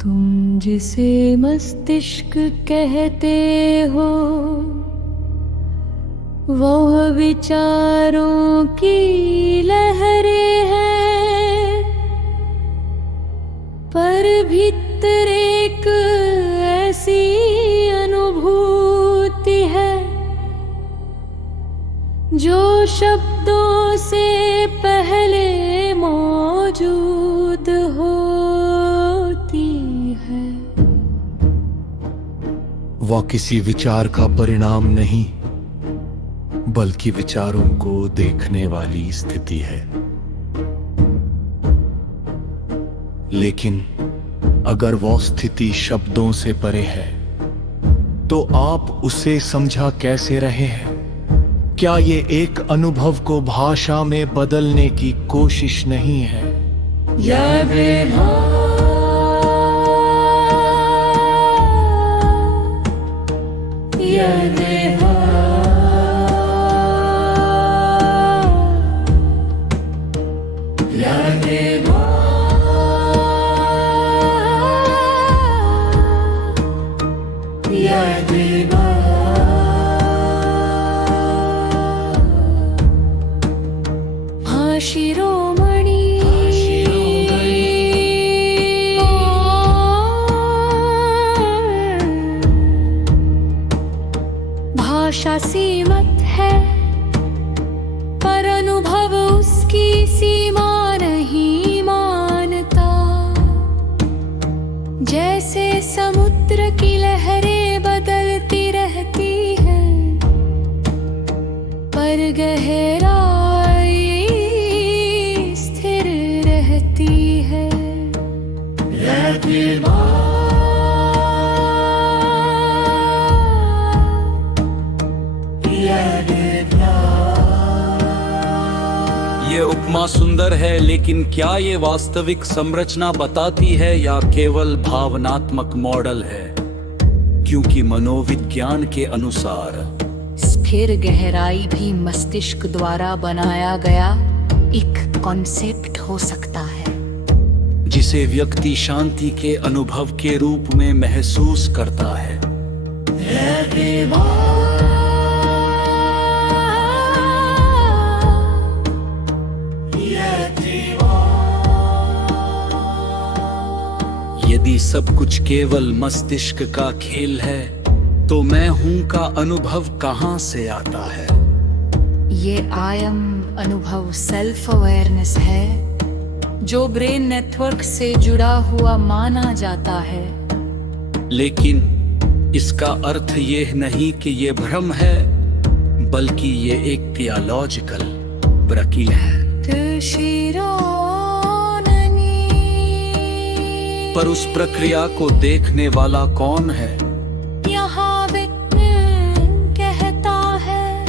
तुम जिसे मस्तिष्क कहते हो वह विचारों की लहरें हैं, पर भीतर एक ऐसी अनुभूति है जो शब्दों से पहले मौजूद होती है। वह किसी विचार का परिणाम नहीं बल्कि विचारों को देखने वाली स्थिति है। लेकिन अगर वो स्थिति शब्दों से परे है तो आप उसे समझा कैसे रहे हैं? क्या ये एक अनुभव को भाषा में बदलने की कोशिश नहीं है? शिरोमणि भाषा सीमित है पर अनुभव उसकी सीमा नहीं मानता। जैसे समुद्र की लहरें बदलती रहती हैं पर गहराई स्थिर रहती है। ये उपमा सुंदर है, लेकिन क्या ये वास्तविक संरचना बताती है या केवल भावनात्मक मॉडल है? क्योंकि मनोविज्ञान के अनुसार स्थिर गहराई भी मस्तिष्क द्वारा बनाया गया एक कॉन्सेप्ट हो सकता है जिसे व्यक्ति शांति के अनुभव के रूप में महसूस करता है। यदि सब कुछ केवल मस्तिष्क का खेल है तो मैं हूं का अनुभव कहां से आता है? ये आयम अनुभव सेल्फ अवेयरनेस है जो ब्रेन नेटवर्क से जुड़ा हुआ माना जाता है। लेकिन इसका अर्थ ये नहीं कि ये भ्रम है, बल्कि ये एक थियोलॉजिकल प्रक्रिया है। पर उस प्रक्रिया को देखने वाला कौन है? यहाँ विज्ञान कहता है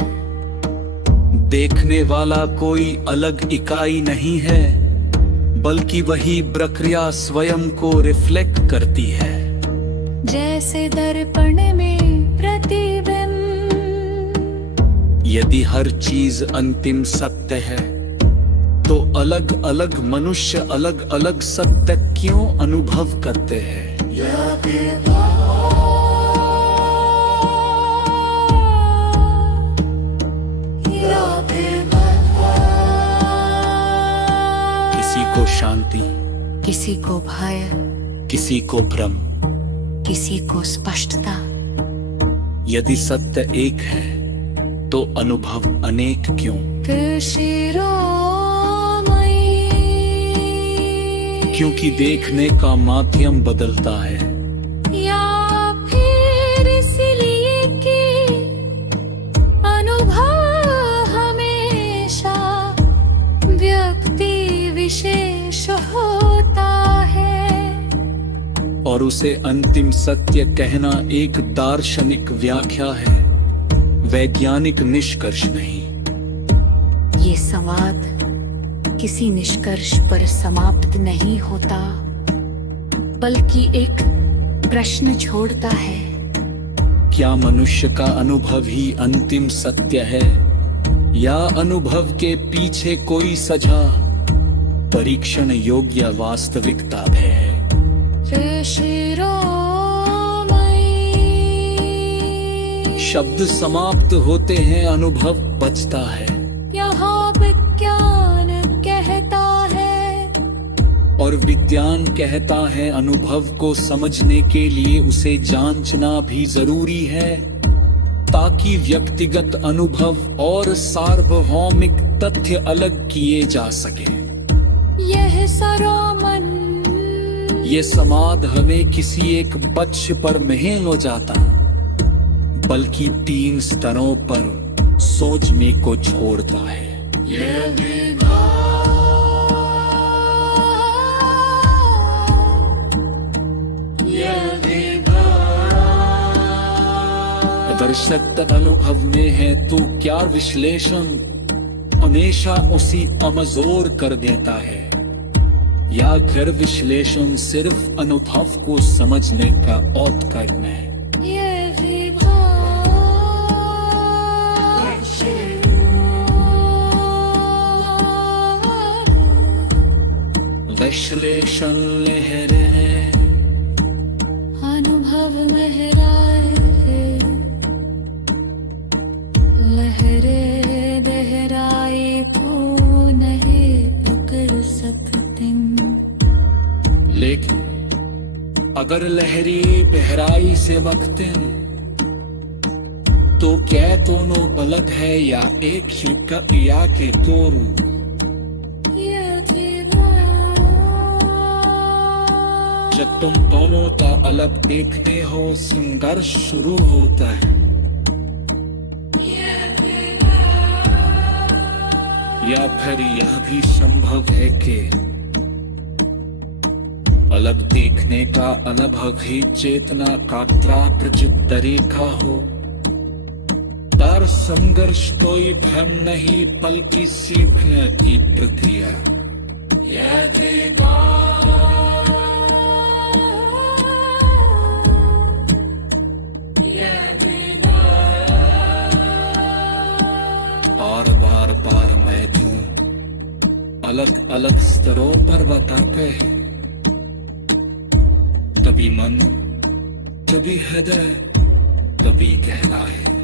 देखने वाला कोई अलग इकाई नहीं है, बल्कि वही प्रक्रिया स्वयं को रिफ्लेक्ट करती है। जैसे दर्पण में प्रतिबिंब। यदि हर चीज अंतिम सत्य है तो अलग अलग मनुष्य अलग अलग सत्य क्यों अनुभव करते हैं? किसी को शांति, किसी को भय, किसी को भ्रम, किसी को स्पष्टता। यदि सत्य एक है तो अनुभव अनेक क्यों? क्योंकि देखने का माध्यम बदलता है। या फिर इसलिए कि अनुभव हमेशा व्यक्ति विशेष होता है और उसे अंतिम सत्य कहना एक दार्शनिक व्याख्या है, वैज्ञानिक निष्कर्ष नहीं। ये संवाद किसी निष्कर्ष पर समाप्त नहीं होता, बल्कि एक प्रश्न छोड़ता है। क्या मनुष्य का अनुभव ही अंतिम सत्य है, या अनुभव के पीछे कोई सजा परीक्षण योग्य वास्तविकता है? शब्द समाप्त होते हैं, अनुभव बचता है। यहाँ विज्ञान कहता है, और विज्ञान कहता है अनुभव को समझने के लिए उसे जांचना भी जरूरी है, ताकि व्यक्तिगत अनुभव और सार्वभौमिक तथ्य अलग किए जा सके। यह सरोमन, ये समाध हमें किसी एक पक्ष पर नहीं हो जाता, बल्कि 3 स्तरों पर सोचने को छोड़ता है। अगर सत्य अनुभव में है तो क्या विश्लेषण हमेशा उसी कमजोर कर देता है, या फिर विश्लेषण सिर्फ अनुभव को समझने का औत्कर्म है? विश्लेषण लहरें, अनुभव लहराए, लहरें लहराए तो नहीं पकड़ सकते। लेकिन अगर लहरी गहराई से बहते तो क्या दोनों अलग है, या एक ही या के तोरू? जब तुम दोनों का अलग देखते हो, संघर्ष शुरू होता है। या फिर यह भी संभव है कि अलग देखने का अलग ही चेतना का प्राकृतिक तरीका हो। पर संघर्ष कोई भ्रम नहीं, बल्कि सीखने की प्रक्रिया। और बार बार मैं तू अलग अलग स्तरों पर बताते, तभी मन, तभी हृदय, तभी कहलाए।